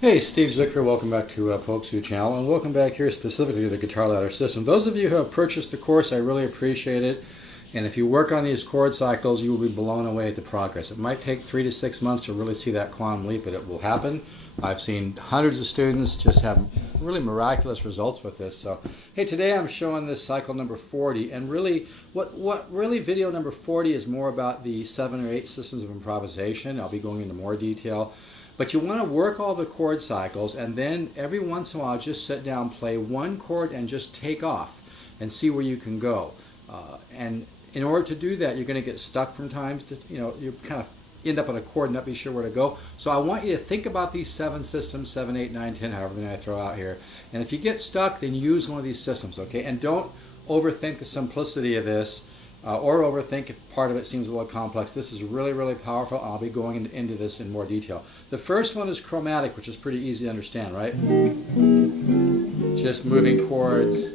Hey, Steve Zicker, welcome back to Polksu channel, and welcome back here specifically to the Guitarladder system. Those of you who have purchased the course, I really appreciate it. And if you work on these chord cycles, you will be blown away at the progress. It might take 3 to 6 months to really see that quantum leap, but it will happen. I've seen hundreds of students just have really miraculous results with this. So, hey, today I'm showing this cycle number 40, and really, what really video number 40 is more about the 7 or 8 systems of improvisation. I'll be going into more detail. But you want to work all the chord cycles, and then every once in a while just sit down, play one chord, and just take off and see where you can go. And in order to do that, you're going to get stuck from times. You kind of end up on a chord and not be sure where to go. So I want you to think about these 7 systems, 7, 8, 9, 10, however many I throw out here. And if you get stuck, then use one of these systems, okay? And don't overthink the simplicity of this. Or overthink if part of it seems a little complex. This is really, really powerful. I'll be going into this in more detail. The first one is chromatic, which is pretty easy to understand, right? Just moving chords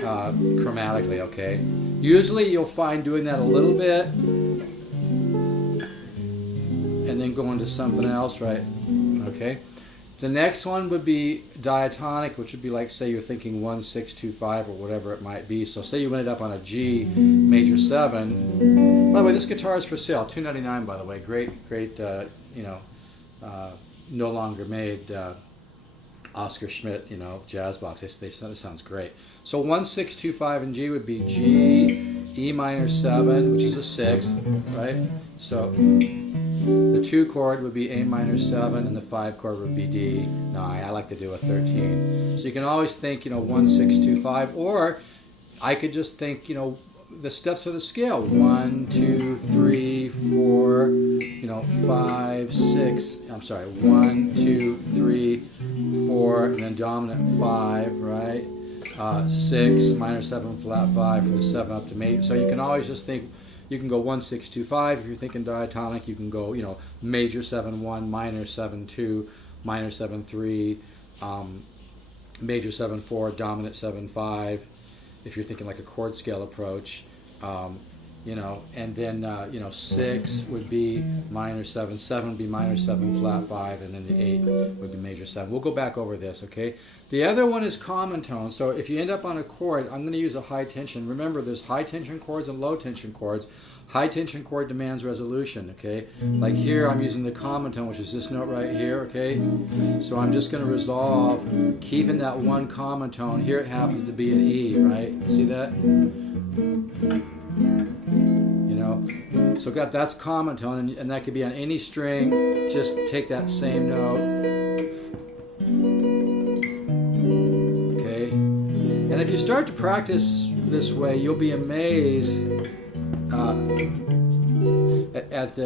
chromatically, okay? Usually you'll find doing that a little bit and then going to something else, right? Okay? The next one would be diatonic, which would be like, say you're thinking 1, 6, 2, 5, or whatever it might be. So say you ended up on a G major 7. By the way, this guitar is for sale, $299. By the way, great, no longer made Oscar Schmidt, jazz box. They said it sounds great. So 1, 6, 2, 5, and G would be G, E minor 7, which is a 6, right? So the 2 chord would be A minor 7, and the 5 chord would be D 9. I like to do a 13. So you can always think, 1, 6, 2, 5, or I could just think, the steps of the scale. 1, 2, 3, 4, 5, 6. I'm sorry, 1, 2, 3, 4, and then dominant 5, right? 6, minor 7, flat 5 for the 7 up to major. So you can always just think. You can go 1, 6, 2, 5. If you're thinking diatonic, you can go, major 7, 1, minor 7, 2, minor 7, 3, major 7, 4, dominant 7, 5. If you're thinking like a chord scale approach, and then 6 would be minor 7, 7 would be minor 7, flat 5, and then the 8 would be major 7. We'll go back over this, okay? The other one is common tone. So if you end up on a chord, I'm going to use a high tension. Remember, there's high tension chords and low tension chords. High tension chord demands resolution, okay? Like here, I'm using the common tone, which is this note right here, okay? So I'm just going to resolve, keeping that one common tone. Here it happens to be an E, right? See that? So that's common tone, and that could be on any string. Just take that same note. Okay? And if you start to practice this way, you'll be amazed at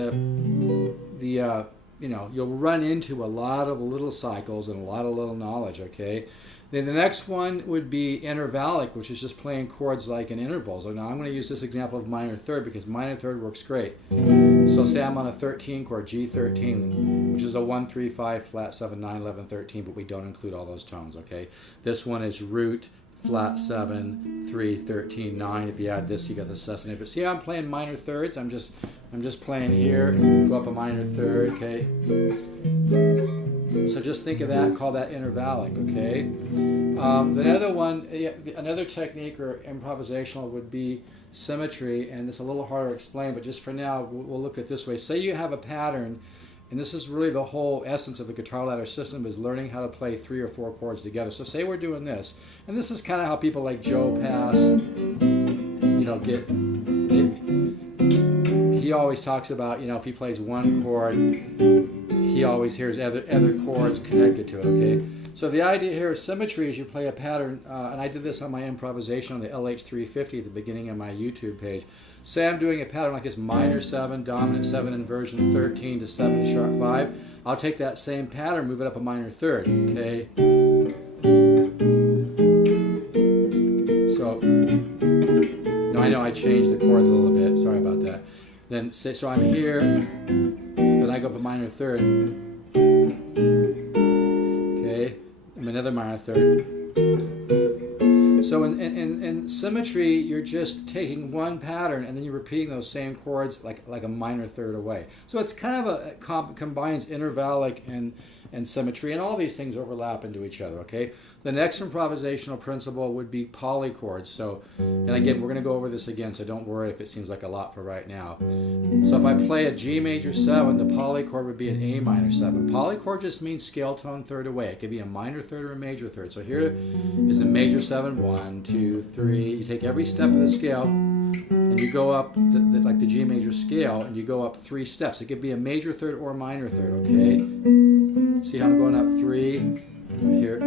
you'll run into a lot of little cycles and a lot of little knowledge, okay? Then the next one would be intervallic, which is just playing chords like in intervals. Now I'm going to use this example of minor third because minor third works great. So say I'm on a 13 chord, G13, which is a 1, 3, 5, flat 7, 9, 11, 13, but we don't include all those tones, okay? This one is root, flat 7, 3, 13, 9. If you add this, you got the sessionate. But see how I'm playing minor thirds? I'm just playing here, go up a minor third, okay? So just think of that, call that intervallic, okay? The other one, another technique or improvisational would be symmetry, and it's a little harder to explain, but just for now, we'll look at it this way. Say you have a pattern, and this is really the whole essence of the Guitarladder system, is learning how to play 3 or 4 chords together. So say we're doing this, and this is kind of how people like Joe Pass, he always talks about, if he plays one chord, he always hears other chords connected to it, okay? So the idea here of symmetry is you play a pattern, and I did this on my improvisation on the LH350 at the beginning of my YouTube page. Say I'm doing a pattern like this, minor 7, dominant 7, inversion 13 to 7 sharp 5. I'll take that same pattern, move it up a minor third, okay? So, no, I know I changed the chords a little bit, sorry about that. Then say, so I'm here, then I go up a minor third, okay, another minor third. So in symmetry, you're just taking one pattern and then you're repeating those same chords like a minor third away. So it's kind of combines intervallic and symmetry, and all these things overlap into each other, okay? The next improvisational principle would be polychords. So, and again, we're going to go over this again, so don't worry if it seems like a lot for right now. So if I play a G major 7, the polychord would be an A minor 7. Polychord just means scale tone third away. It could be a minor third or a major third. So here is a major 7, 1, 2, 3. You take every step of the scale, and you go up, like the G major scale, and you go up 3 steps. It could be a major third or minor third, okay? See how I'm going up 3 here?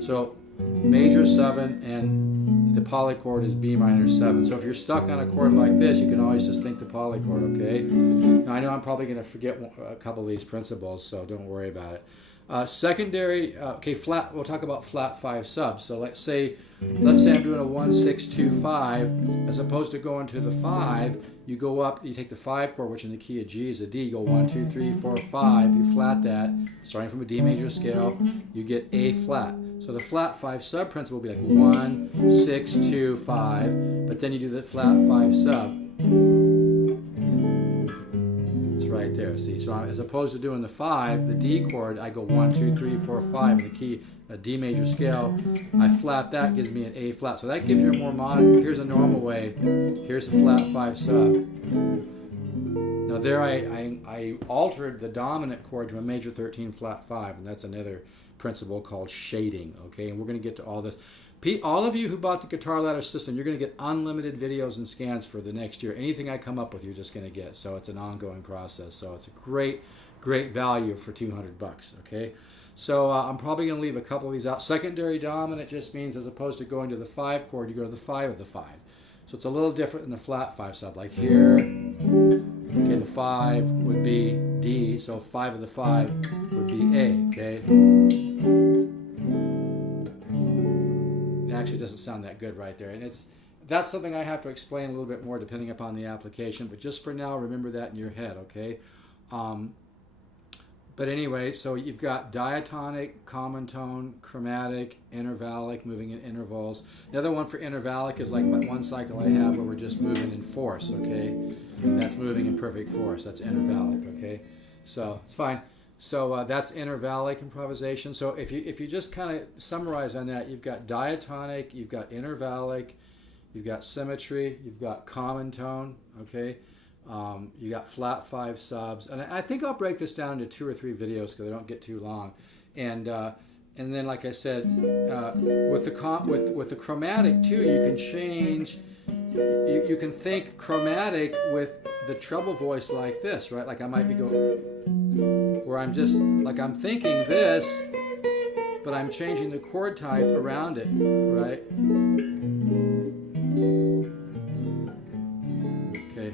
So major 7, and the polychord is B minor 7. So if you're stuck on a chord like this, you can always just think the polychord, okay? Now I know I'm probably going to forget a couple of these principles, so don't worry about it. Secondary, okay, flat, we'll talk about flat 5 subs. So let's say I'm doing a 1, 6, 2, 5. As opposed to going to the 5, you go up, you take the 5 chord, which in the key of G is a D, you go 1, 2, 3, 4, 5, you flat that, starting from a D major scale, you get A flat. So the flat 5 sub principle will be like 1, 6, 2, 5, but then you do the flat 5 sub. Right there, see, so as opposed to doing the 5, the D chord, I go 1, 2, 3, 4, 5 in the key, a D major scale, I flat that, gives me an A flat. So that gives you a more modern, here's a normal way, here's a flat 5 sub. Now there I altered the dominant chord to a major 13 flat 5, and that's another principle called shading, okay, and we're going to get to all this. All of you who bought the Guitarladder system, you're going to get unlimited videos and scans for the next year. Anything I come up with, you're just going to get. So it's an ongoing process. So it's a great, great value for $200, okay? So I'm probably going to leave a couple of these out. Secondary dominant just means as opposed to going to the 5 chord, you go to the 5 of the 5. So it's a little different than the flat 5 sub. Like here, okay, the 5 would be D, so 5 of the 5 would be A, okay? Actually doesn't sound that good right there, and that's something I have to explain a little bit more depending upon the application, but just for now remember that in your head, okay? But anyway, so you've got diatonic, common tone, chromatic, intervallic, moving in intervals. The other one for intervallic is like one cycle I have where we're just moving in force, okay? That's moving in perfect force, that's intervallic, okay? So it's fine. So that's intervallic improvisation. So if you just kind of summarize on that, you've got diatonic, you've got intervallic, you've got symmetry, you've got common tone, okay? You got flat 5 subs, and I think I'll break this down into 2 or 3 videos because they don't get too long. And then, like I said, with the chromatic too, you can change. You can think chromatic with the treble voice like this, right? Like I might be going. Where I'm just, like I'm thinking this, but I'm changing the chord type around it, right? Okay.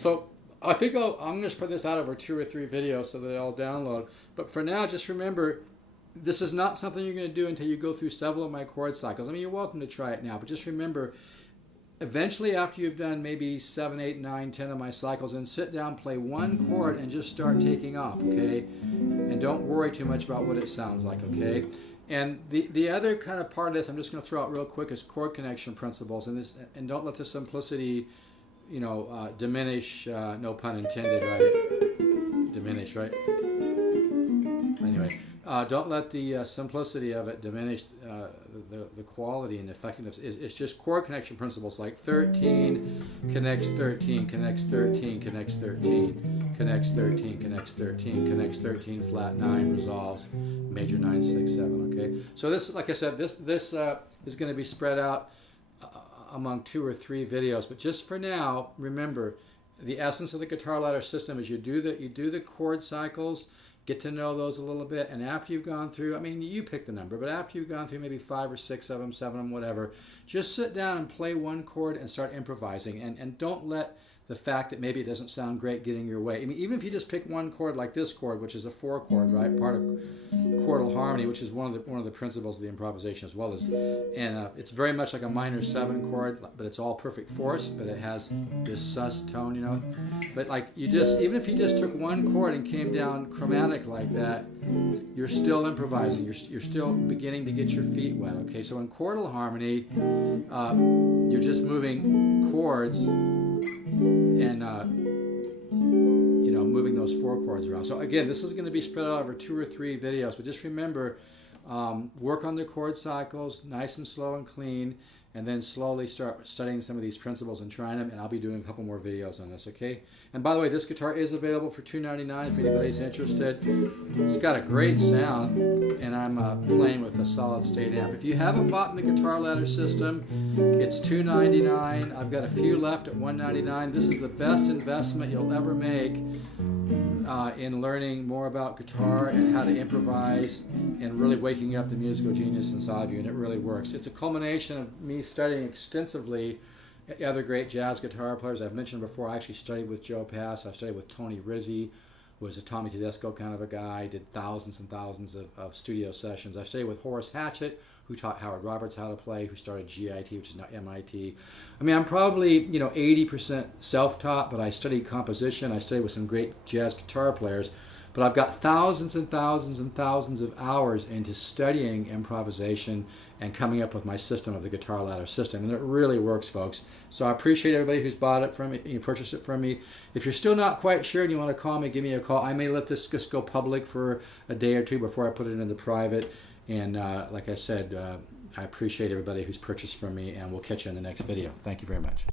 So I think I'm going to spread this out over 2 or 3 videos so that they all download. But for now, just remember, this is not something you're going to do until you go through several of my chord cycles. I mean, you're welcome to try it now, but just remember, eventually, after you've done maybe 7, 8, 9, 10 of my cycles, then sit down, play one chord, and just start taking off, okay? And don't worry too much about what it sounds like, okay? And the other kind of part of this, I'm just going to throw out real quick, is chord connection principles, and don't let the simplicity, you know, diminish. No pun intended, right? Diminish, right? Anyway. Don't let the simplicity of it diminish the quality and effectiveness. It's just chord connection principles like 13 connects 13, connects 13, connects 13, connects 13, connects 13, connects 13, flat 9, resolves, major 9, 6, 7, okay? So this, like I said, this is going to be spread out among 2 or 3 videos, but just for now, remember, the essence of the Guitarladder system is you do the chord cycles, get to know those a little bit, and after you've gone through, I mean, you pick the number, but after you've gone through maybe 5 or 6 of them, 7 of them, whatever, just sit down and play one chord and start improvising, and don't let the fact that maybe it doesn't sound great get in your way. I mean, even if you just pick one chord like this chord, which is a 4 chord, right, part of chordal harmony, which is one of the principles of the improvisation as well as, and it's very much like a minor 7 chord, but it's all perfect force, but it has this sus tone, you know. But like even if you just took one chord and came down chromatic like that, you're still improvising. You're still beginning to get your feet wet. Okay, so in chordal harmony, you're just moving chords and you know, moving those 4 chords around. So again, this is going to be spread out over 2 or 3 videos, but just remember, work on the chord cycles, nice and slow and clean, and then slowly start studying some of these principles and trying them, and I'll be doing a couple more videos on this, okay? And by the way, this guitar is available for $299 if anybody's interested. It's got a great sound, and I'm playing with a solid state amp. If you haven't bought the Guitarladder system, it's $299. I've got a few left at $199. This is the best investment you'll ever make in learning more about guitar and how to improvise and really waking up the musical genius inside you, and it really works. It's a culmination of me studying extensively other great jazz guitar players. I've mentioned before, I actually studied with Joe Pass. I've studied with Tony Rizzi, who was a Tommy Tedesco kind of a guy, did thousands and thousands of studio sessions. I've studied with Horace Hatchett, who taught Howard Roberts how to play, who started GIT, which is now MIT. I mean, I'm probably 80% self-taught, but I studied composition. I studied with some great jazz guitar players. But I've got thousands and thousands and thousands of hours into studying improvisation and coming up with my system of the Guitarladder system. And it really works, folks. So I appreciate everybody who's bought it from me, you purchased it from me. If you're still not quite sure and you want to call me, give me a call. I may let this just go public for a day or two before I put it into private. And like I said, I appreciate everybody who's purchased from me, and we'll catch you in the next video. Thank you very much.